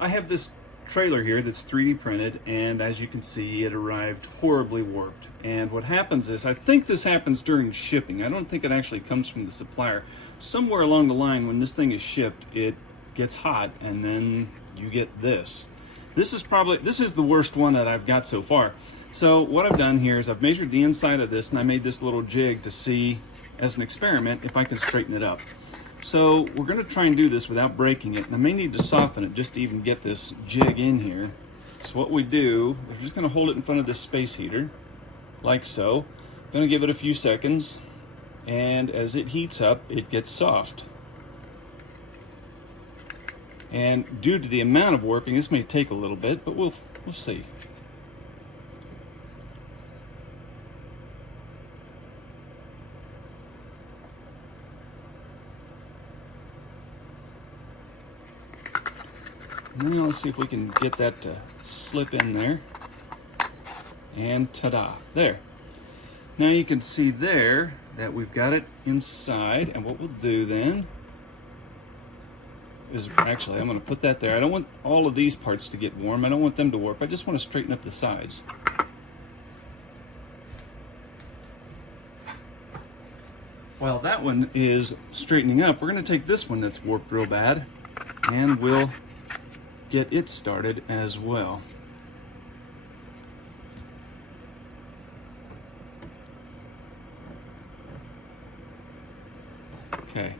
I have this trailer here that's 3D printed, and as you can see, it arrived horribly warped. And what happens is, I think this happens during shipping. I don't think it actually comes from the supplier. Somewhere along the line, when this thing is shipped, it gets hot, and then you get this. This is the worst one that I've got so far. So what I've done here is I've measured the inside of this, and I made this little jig to see, as an experiment, if I can straighten it up. So we're going to try and do this without breaking it, and I may need to soften it just to even get this jig in here. So what we do is we're just going to hold it in front of this space heater, like so. Going to give it a few seconds, and as it heats up, it gets soft. And due to the amount of warping, this may take a little bit, but we'll see. Now let's see if we can get that to slip in there. And ta-da, there. Now you can see there that we've got it inside, and what we'll do then is, actually, I'm going to put that there. I don't want all of these parts to get warm. I don't want them to warp. I just want to straighten up the sides. While that one is straightening up, we're going to take this one that's warped real bad, and we'll get it started as well. Okay.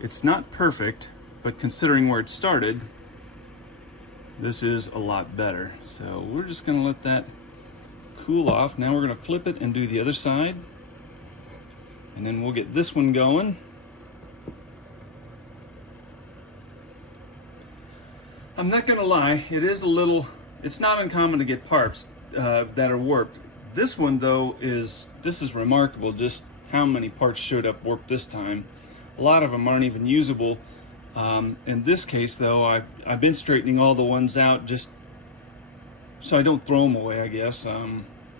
It's not perfect, but considering where it started, this is a lot better. So we're just going to let that cool off. Now we're going to flip it and do the other side. And then we'll get this one going. I'm not going to lie, it's not uncommon to get parts that are warped. This one though this is remarkable, just how many parts showed up warped this time. A lot of them aren't even usable. In this case though, I've been straightening all the ones out just so I don't throw them away, I guess.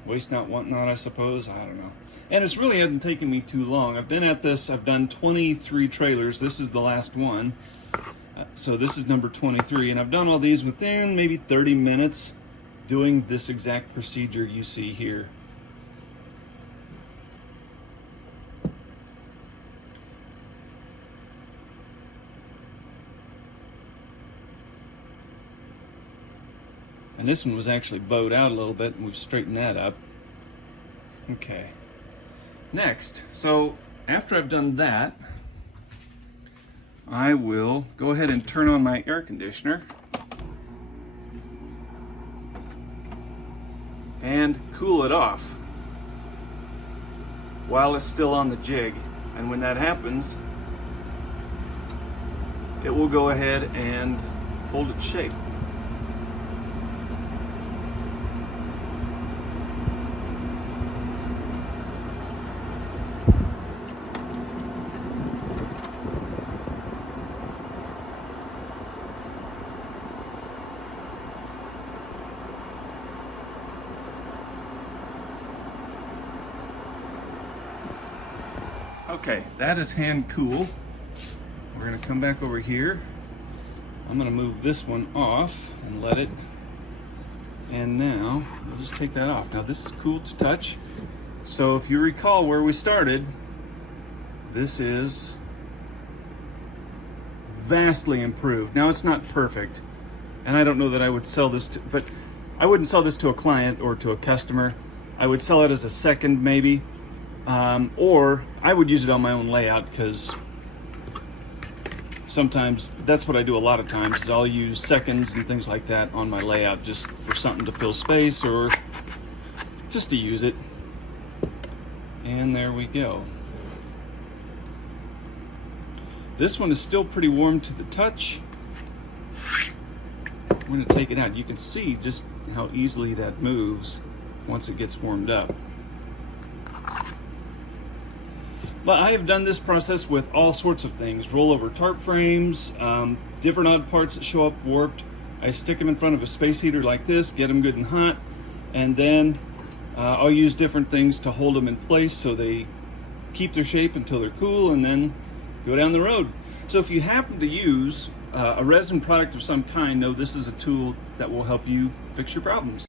Waste not, want not, I suppose. I don't know. And it's really hasn't taken me too long. I've been at this, I've done 23 trailers. This is the last one. So this is number 23, and I've done all these within maybe 30 minutes doing this exact procedure you see here. And this one was actually bowed out a little bit, and we've straightened that up. Okay. Next, so after I've done that, I will go ahead and turn on my air conditioner and cool it off while it's still on the jig. And when that happens, it will go ahead and hold its shape. Okay, that is hand cool. We're going to come back over here. I'm going to move this one off and let it. And now we'll just take that off. Now this is cool to touch. So if you recall where we started, this is vastly improved. Now it's not perfect, and I don't know that I would sell this to, but I wouldn't sell this to a client or to a customer. I would sell it as a second maybe. Or I would use it on my own layout, because sometimes that's what I do a lot of times, is I'll use seconds and things like that on my layout just for something to fill space or just to use it. And there we go. This one is still pretty warm to the touch. I'm going to take it out. You can see just how easily that moves once it gets warmed up. But I have done this process with all sorts of things. Rollover tarp frames, different odd parts that show up warped. I stick them in front of a space heater like this, get them good and hot, and then I'll use different things to hold them in place so they keep their shape until they're cool, and then go down the road. So if you happen to use a resin product of some kind, know this is a tool that will help you fix your problems.